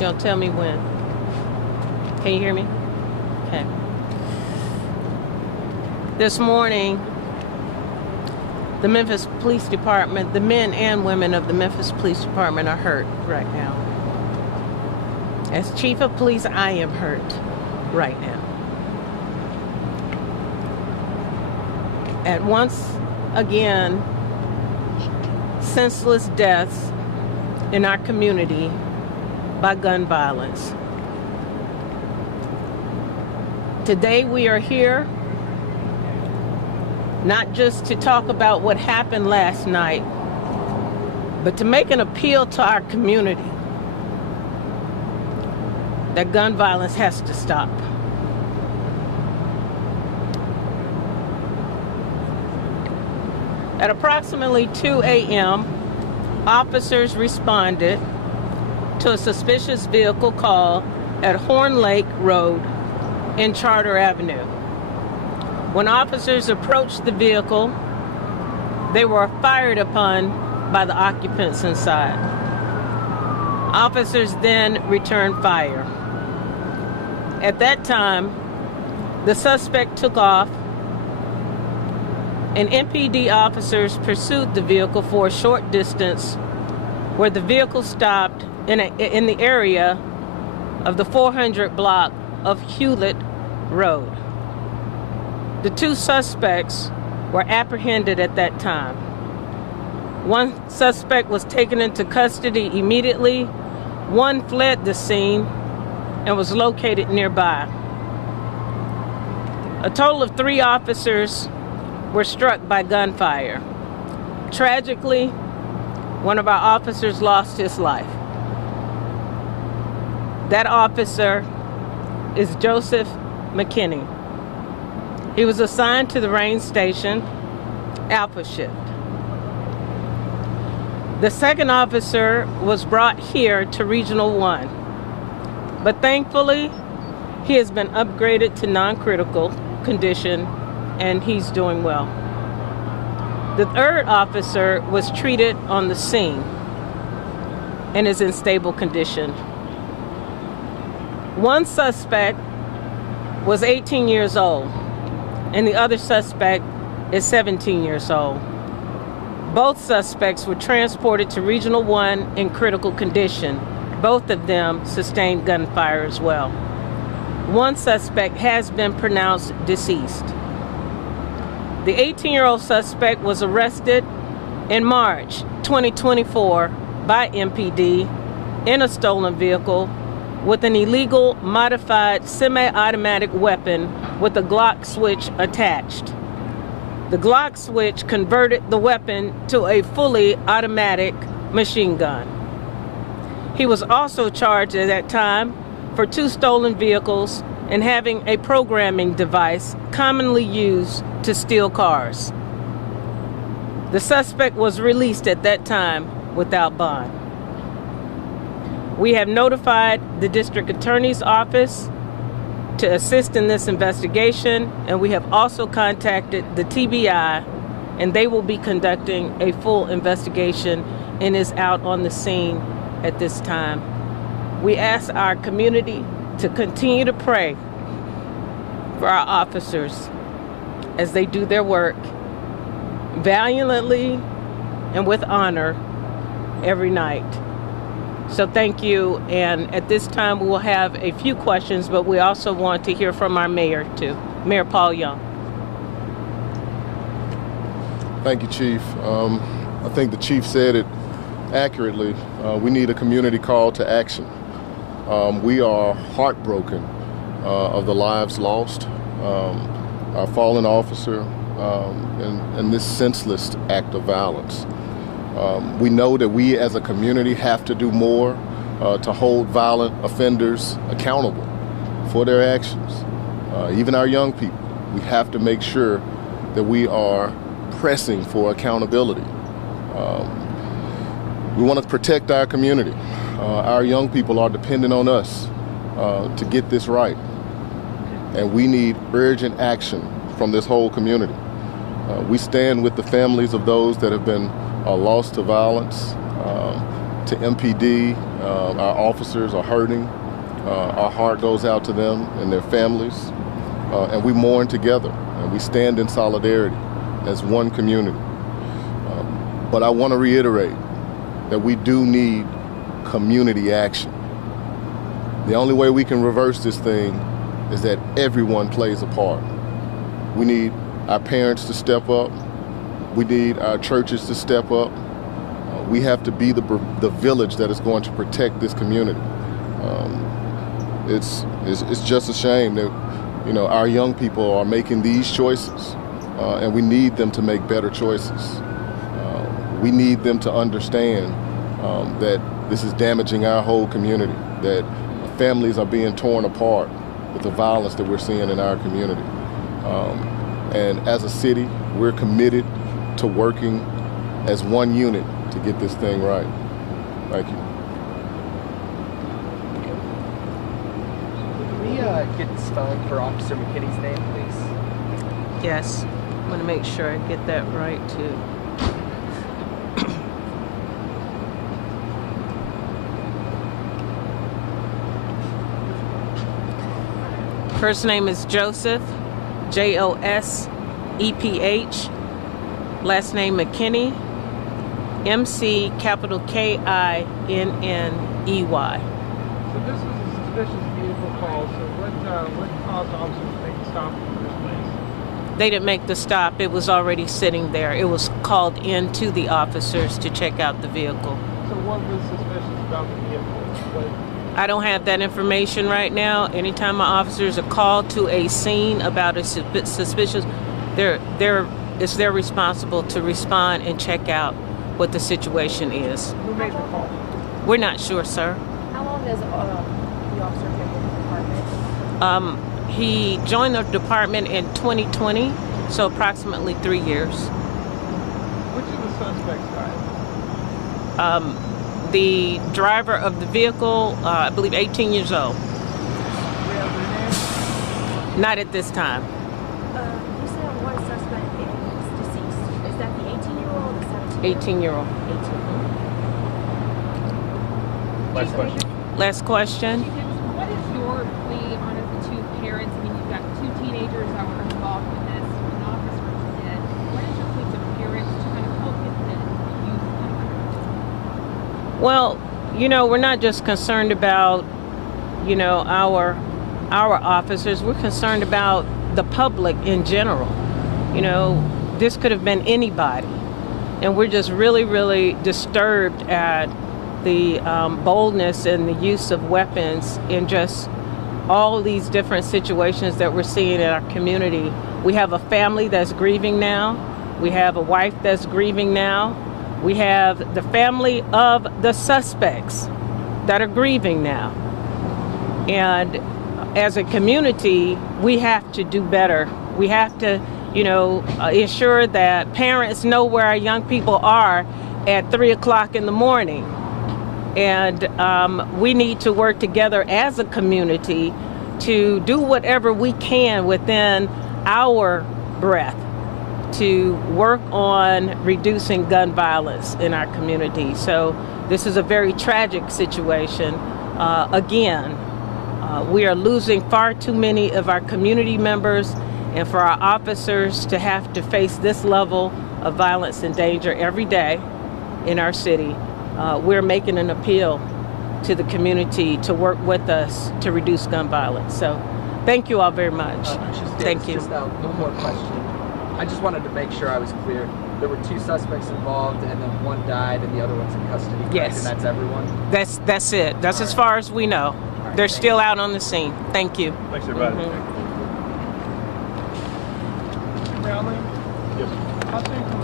You'll tell me when. Can you hear me? Okay. This morning, the Memphis Police Department, the men and women of the Memphis Police Department are hurt right now. As Chief of Police, I am hurt right now. At once again, senseless deaths in our community by gun violence. Today we are here not just to talk about what happened last night, but to make an appeal to our community that gun violence has to stop. At approximately 2 a.m., officers responded to a suspicious vehicle call at Horn Lake Road in Charter Avenue. When officers approached the vehicle, they were fired upon by the occupants inside. Officers then returned fire. At that time, the suspect took off, and MPD officers pursued the vehicle for a short distance, where the vehicle stopped in the area of the 400 block of Hewlett Road. The two suspects were apprehended at that time. One suspect was taken into custody immediately. One fled the scene and was located nearby. A total of 3 officers were struck by gunfire. Tragically, one of our officers lost his life. That officer is Joseph McKinney. He was assigned to the range station, Alpha Shift. The second officer was brought here to Regional 1, but thankfully, he has been upgraded to non-critical condition and he's doing well. The third officer was treated on the scene and is in stable condition. One suspect was 18 years old, and the other suspect is 17 years old. Both suspects were transported to Regional 1 in critical condition. Both of them sustained gunfire as well. One suspect has been pronounced deceased. The 18-year-old suspect was arrested in March 2024 by MPD in a stolen vehicle with an illegal modified semi-automatic weapon with a Glock switch attached. The Glock switch converted the weapon to a fully automatic machine gun. He was also charged at that time for 2 stolen vehicles and having a programming device commonly used to steal cars. The suspect was released at that time without bond. We have notified the district attorney's office to assist in this investigation, and we have also contacted the TBI, and they will be conducting a full investigation and is out on the scene at this time. We ask our community to continue to pray for our officers as they do their work valiantly and with honor every night. So thank you, and at this time we will have a few questions, but we also want to hear from our mayor too, Mayor Paul Young. Thank you, Chief. I think the Chief said it accurately. We need a community call to action. We are heartbroken of the lives lost, our fallen officer, and this senseless act of violence. We know that we as a community have to do more to hold violent offenders accountable for their actions. Even our young people, we have to make sure that we are pressing for accountability. We want to protect our community. Our young people are dependent on us to get this right. And we need urgent action from this whole community. We stand with the families of those that have been lost to violence, to MPD, Our officers are hurting. Our heart goes out to them and their families, and we mourn together, and we stand in solidarity as one community. But I want to reiterate that we do need community action. The only way we can reverse this thing is that everyone plays a part. We need our parents to step up. We need our churches to step up. We have to be the village that is going to protect this community. It's just a shame that our young people are making these choices, and we need them to make better choices. We need them to understand that this is damaging our whole community, that families are being torn apart with the violence that we're seeing in our community. And as a city, we're committed to working as one unit to get this thing right. Thank you. Can we get the spelling for Officer McKinney's name, please? Yes, I'm going to make sure I get that right too. First name is Joseph, Joseph. Last name McKinney, MC capital Kinney. So this was a suspicious vehicle call. So what caused officers to make the stop in the first place? They didn't make the stop. It was already sitting there. It was called in to the officers to check out the vehicle. So what was suspicious about the vehicle? I don't have that information right now. Anytime my officers are called to a scene about a suspicious, it's their responsible to respond and check out what the situation is. Who made the call? We're not sure, sir. How long has the officer been with the department? He joined the department in 2020, so approximately 3 years. Which of the suspects died? The driver of the vehicle, I believe 18 years old. Do we have their names? Not at this time. You said one suspect is deceased. Is that the 18-year-old or the 17-year-old? 18-year-old. 18. Last question. Last question. What is your plea on the two parents? I mean, you've got two teenagers that were involved in this, an officer was dead. What is your plea to parents to kind of help get the youth under control? Well, we're not just concerned about, our officers. We're concerned about the public in general. This could have been anybody. And we're just really, really disturbed at the boldness and the use of weapons in just all these different situations that we're seeing in our community. We have a family that's grieving now. We have a wife that's grieving now. We have the family of the suspects that are grieving now. And as a community, we have to do better. We have to, ensure that parents know where our young people are at 3 o'clock in the morning. And we need to work together as a community to do whatever we can within our breath to work on reducing gun violence in our community. So this is a very tragic situation. Again, we are losing far too many of our community members, and for our officers to have to face this level of violence and danger every day in our city, we're making an appeal to the community to work with us to reduce gun violence. So thank you all very much. Thank you. Just one more question. I just wanted to make sure I was clear. There were two suspects involved, and then one died, and the other one's in custody. Correct? Yes. And that's everyone. That's it. That's as far as we know. They're still out on the scene. Thank you. Thanks, everybody. Brownlee? Yes.